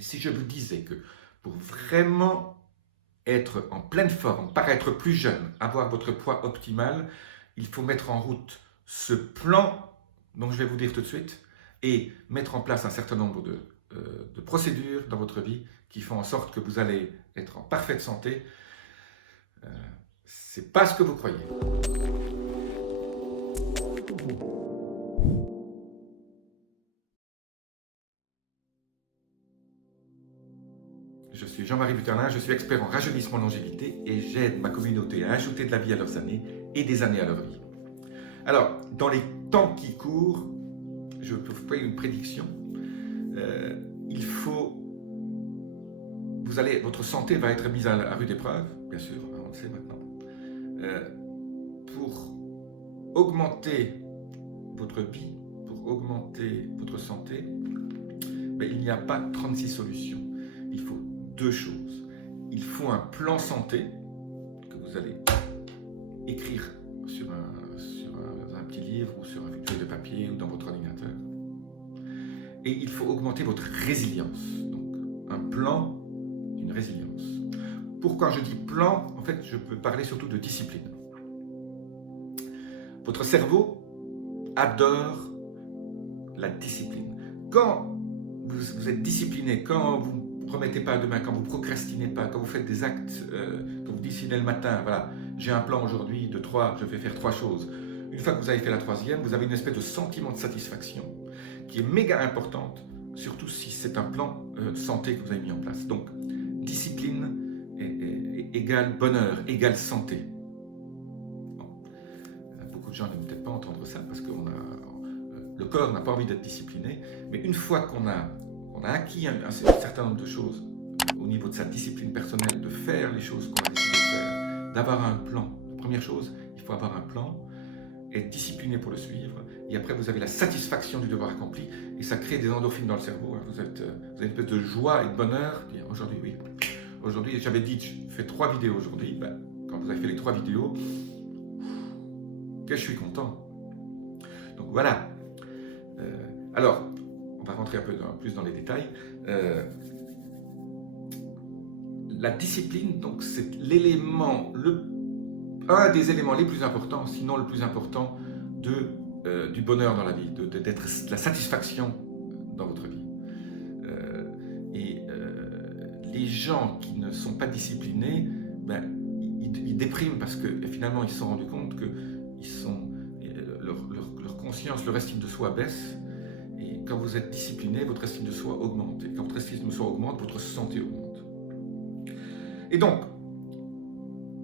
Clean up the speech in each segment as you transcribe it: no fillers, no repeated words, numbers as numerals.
Si je vous disais que pour vraiment être en pleine forme, paraître plus jeune, avoir votre poids optimal, il faut mettre en route ce plan dont je vais vous dire tout de suite et mettre en place un certain nombre de procédures dans votre vie qui font en sorte que vous allez être en parfaite santé. C'est pas ce que vous croyez. Je suis Jean-Marie Buterlin, je suis expert en rajeunissement longévité et j'aide ma communauté à ajouter de la vie à leurs années et des années à leur vie. Alors, dans les temps qui courent, je peux vous faire une prédiction. Il faut... votre santé va être mise à rude épreuve, bien sûr, on le sait maintenant. Pour augmenter votre vie, pour augmenter votre santé, il n'y a pas 36 solutions. Il faut deux choses. Il faut un plan santé que vous allez écrire sur un petit livre ou sur une feuille de papier ou dans votre ordinateur. Et il faut augmenter votre résilience. Donc, un plan, une résilience. Pourquoi je dis plan? En fait, je peux parler surtout de discipline. Votre cerveau adore la discipline. Quand vous êtes discipliné, quand vous ne remettez pas à demain, quand vous ne procrastinez pas, quand vous faites des actes, quand vous décidez le matin, voilà, j'ai un plan aujourd'hui de 3, je vais faire 3 choses. Une fois que vous avez fait la 3e, vous avez une espèce de sentiment de satisfaction qui est méga importante, surtout si c'est un plan santé que vous avez mis en place. Donc, discipline égale bonheur, égale santé. Bon. Beaucoup de gens n'aiment peut-être pas entendre ça parce que le corps n'a pas envie d'être discipliné, mais une fois qu'on a acquis un certain nombre de choses au niveau de sa discipline personnelle, de faire les choses qu'on a décidé de faire, d'avoir un plan. Première chose, il faut avoir un plan, être discipliné pour le suivre, et après vous avez la satisfaction du devoir accompli, et ça crée des endorphines dans le cerveau. Vous avez une espèce de joie et de bonheur. Aujourd'hui, oui. Aujourd'hui, j'avais dit, je fais 3 vidéos aujourd'hui. Quand vous avez fait les 3 vidéos, que je suis content. Donc voilà. Alors, on va rentrer un peu plus dans les détails. La discipline, donc, c'est un des éléments les plus importants, sinon le plus important, du bonheur dans la vie, de la satisfaction dans votre vie. Les gens qui ne sont pas disciplinés, ils dépriment parce que finalement ils se sont rendus compte que leur conscience, leur estime de soi baisse. Et quand vous êtes discipliné, votre estime de soi augmente. Et quand votre estime de soi augmente, votre santé augmente. Et donc,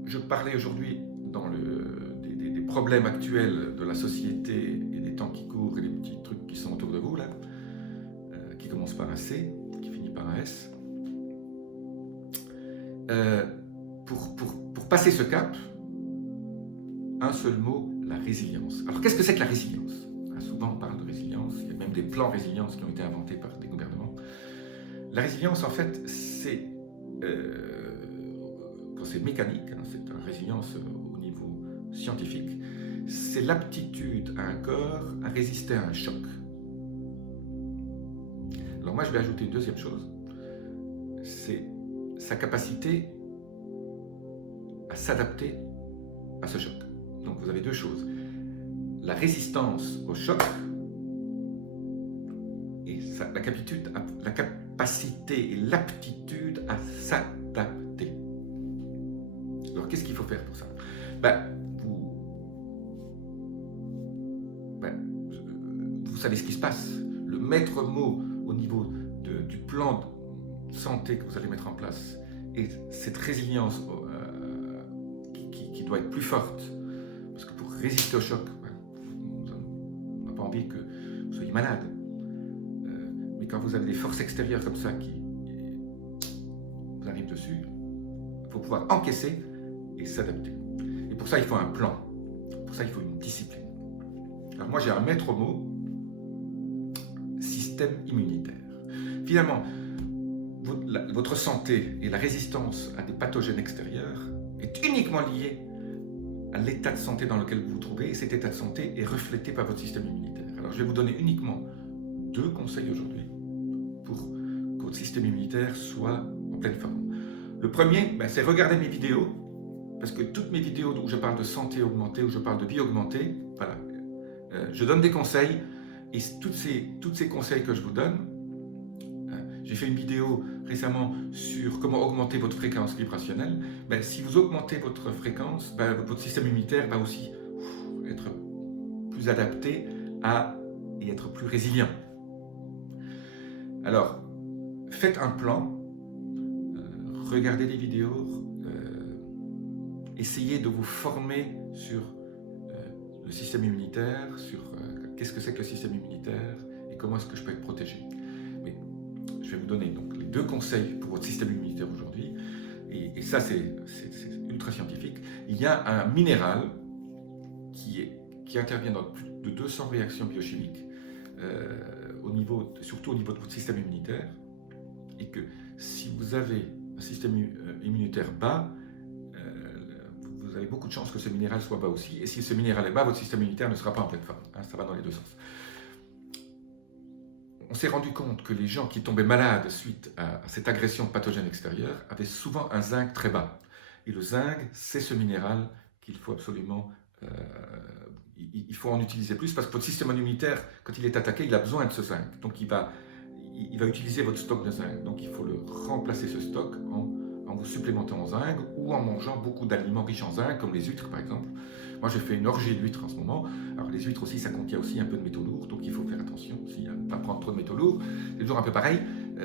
je parlais aujourd'hui des problèmes actuels de la société et des temps qui courent et des petits trucs qui sont autour de vous, là, qui commencent par un C, qui finit par un S. Pour passer ce cap, un seul mot, la résilience. Alors, qu'est-ce que c'est que la résilience? Souvent, on parle de résilience. Il y a même des plans résilience qui ont été inventés par des gouvernements. La résilience, en fait, c'est... quand c'est mécanique, c'est une résilience au niveau scientifique, c'est l'aptitude à un corps à résister à un choc. Alors moi, je vais ajouter une deuxième chose. C'est sa capacité à s'adapter à ce choc. Donc vous avez deux choses. La résistance au choc et la capacité et l'aptitude à s'adapter. Alors qu'est-ce qu'il faut faire pour ça? Vous savez ce qui se passe. Le maître mot au niveau du plan de santé que vous allez mettre en place et cette résilience qui doit être plus forte, parce que pour résister au choc, on n'a pas envie que vous soyez malade. Mais quand vous avez des forces extérieures comme ça qui vous arrivent dessus, il faut pouvoir encaisser et s'adapter. Et pour ça, il faut un plan. Pour ça, il faut une discipline. Alors moi, j'ai un maître mot, système immunitaire. Finalement, votre santé et la résistance à des pathogènes extérieurs est uniquement liée à l'état de santé dans lequel vous vous trouvez, et cet état de santé est reflété par votre système immunitaire. Alors je vais vous donner uniquement 2 conseils aujourd'hui pour que votre système immunitaire soit en pleine forme. Le premier, c'est regarder mes vidéos, parce que toutes mes vidéos où je parle de santé augmentée, où je parle de vie augmentée, voilà, je donne des conseils, et tous ces conseils que je vous donne, j'ai fait une vidéo récemment sur comment augmenter votre fréquence vibrationnelle. Si vous augmentez votre fréquence, votre système immunitaire va aussi être plus adapté et être plus résilient. Alors, faites un plan, regardez des vidéos, essayez de vous former sur le système immunitaire, sur qu'est-ce que c'est que le système immunitaire et comment est-ce que je peux être protégé. Mais je vais vous donner donc les 2 conseils pour votre système immunitaire aujourd'hui, et ça c'est ultra scientifique. Il y a un minéral qui intervient dans plus de 200 réactions biochimiques, surtout au niveau de votre système immunitaire, et que si vous avez un système immunitaire bas, vous avez beaucoup de chances que ce minéral soit bas aussi, et si ce minéral est bas, votre système immunitaire ne sera pas en pleine forme, ça va dans les 2 sens. On s'est rendu compte que les gens qui tombaient malades suite à cette agression pathogène extérieure avaient souvent un zinc très bas. Et le zinc, c'est ce minéral qu'il faut absolument, il faut en utiliser plus, parce que votre système immunitaire, quand il est attaqué, il a besoin de ce zinc. Donc il va utiliser votre stock de zinc. Donc il faut le remplacer, ce stock, en vous supplémentant en zinc ou en mangeant beaucoup d'aliments riches en zinc, comme les huîtres par exemple. Moi j'ai fait une orgie d'huîtres en ce moment. Alors les huîtres aussi, ça contient aussi un peu de métaux lourds, donc il faut faire attention aussi à ne pas prendre trop de métaux lourds. C'est toujours un peu pareil.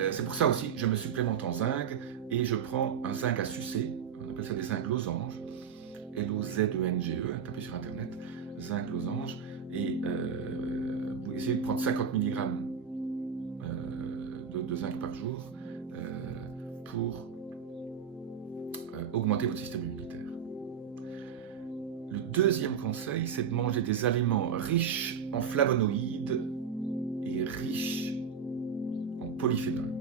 C'est pour ça aussi que je me supplémente en zinc, et je prends un zinc à sucer. On appelle ça des zinc losanges. L-O-Z-E-N-G-E, tapez sur internet, zinc losange, et vous essayez de prendre 50 mg de zinc par jour pour augmenter votre système immunitaire. Le deuxième conseil, c'est de manger des aliments riches en flavonoïdes et riches en polyphénol.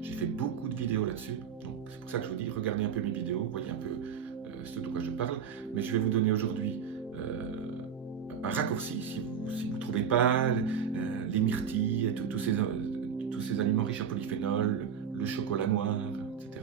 J'ai fait beaucoup de vidéos là-dessus, donc c'est pour ça que je vous dis, regardez un peu mes vidéos, voyez un peu ce de quoi je parle, mais je vais vous donner aujourd'hui un raccourci, si vous ne trouvez pas les myrtilles, et tous ces aliments riches en polyphénol, le chocolat noir, etc.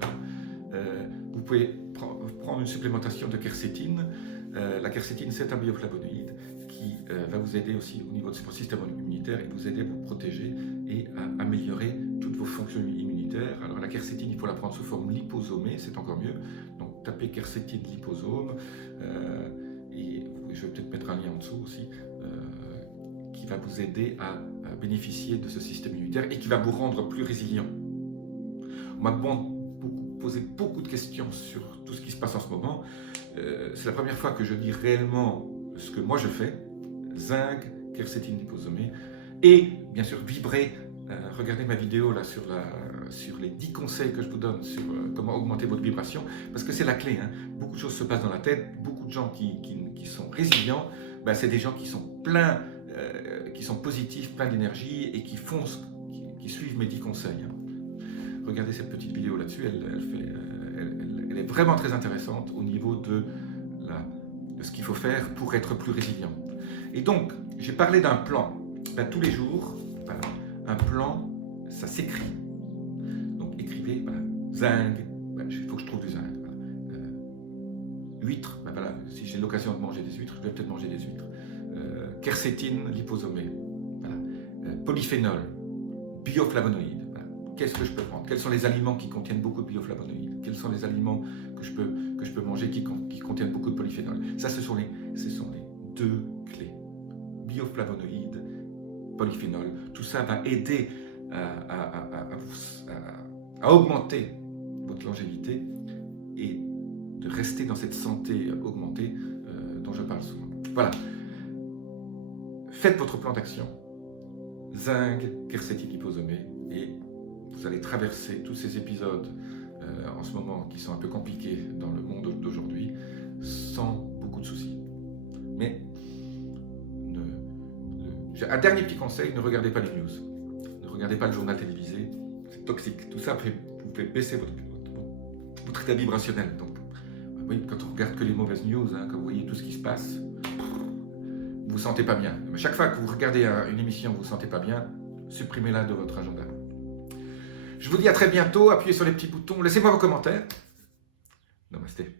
Vous pouvez prendre une supplémentation de quercétine. La quercétine, c'est un bioflavonoïde qui va vous aider aussi au niveau de votre système immunitaire et vous aider à vous protéger et à améliorer toutes vos fonctions immunitaires. Alors la quercétine, il faut la prendre sous forme liposomée, c'est encore mieux. Donc tapez quercétine liposome, et je vais peut-être mettre un lien en dessous aussi, qui va vous aider à bénéficier de ce système immunitaire et qui va vous rendre plus résilient. On m'a posé beaucoup de questions sur tout ce qui se passe en ce moment. C'est la première fois que je dis réellement ce que moi je fais, zinc, quercétine liposomée, et bien sûr vibrer. Regardez ma vidéo là sur les 10 conseils que je vous donne sur comment augmenter votre vibration, parce que c'est la clé, hein. Beaucoup de choses se passent dans la tête, beaucoup de gens qui sont résilients, c'est des gens qui sont pleins, qui sont positifs, pleins d'énergie et qui suivent mes 10 conseils, hein. Regardez cette petite vidéo là-dessus, elle est vraiment très intéressante au niveau de ce qu'il faut faire pour être plus résilient. Et donc, j'ai parlé d'un plan. Tous les jours, un plan, ça s'écrit. Donc, écrivez, zinc, il faut que je trouve du zinc. Huîtres, si j'ai l'occasion de manger des huîtres, je vais peut-être manger des huîtres. Quercétine liposomée, polyphénol, bioflavonoïdes. Qu'est-ce que je peux prendre? Quels sont les aliments qui contiennent beaucoup de bioflavonoïdes? Quels sont les aliments que je peux manger qui contiennent beaucoup de polyphénol? Ça, ce sont les 2 clés. Bioflavonoïdes, polyphénol. Tout ça va aider à augmenter votre longévité et de rester dans cette santé augmentée dont je parle souvent. Voilà. Faites votre plan d'action. Zinc, quercétine liposomée, et vous allez traverser tous ces épisodes en ce moment qui sont un peu compliqués dans le monde d'aujourd'hui sans beaucoup de soucis. Mais un dernier petit conseil, ne regardez pas les news. Ne regardez pas le journal télévisé, c'est toxique. Tout ça vous fait baisser votre état vibrationnel. Donc, oui, quand on regarde que les mauvaises news, quand vous voyez tout ce qui se passe, vous ne vous sentez pas bien. Mais chaque fois que vous regardez une émission, vous ne vous sentez pas bien, supprimez-la de votre agenda. Je vous dis à très bientôt, appuyez sur les petits boutons, laissez-moi vos commentaires. Namasté.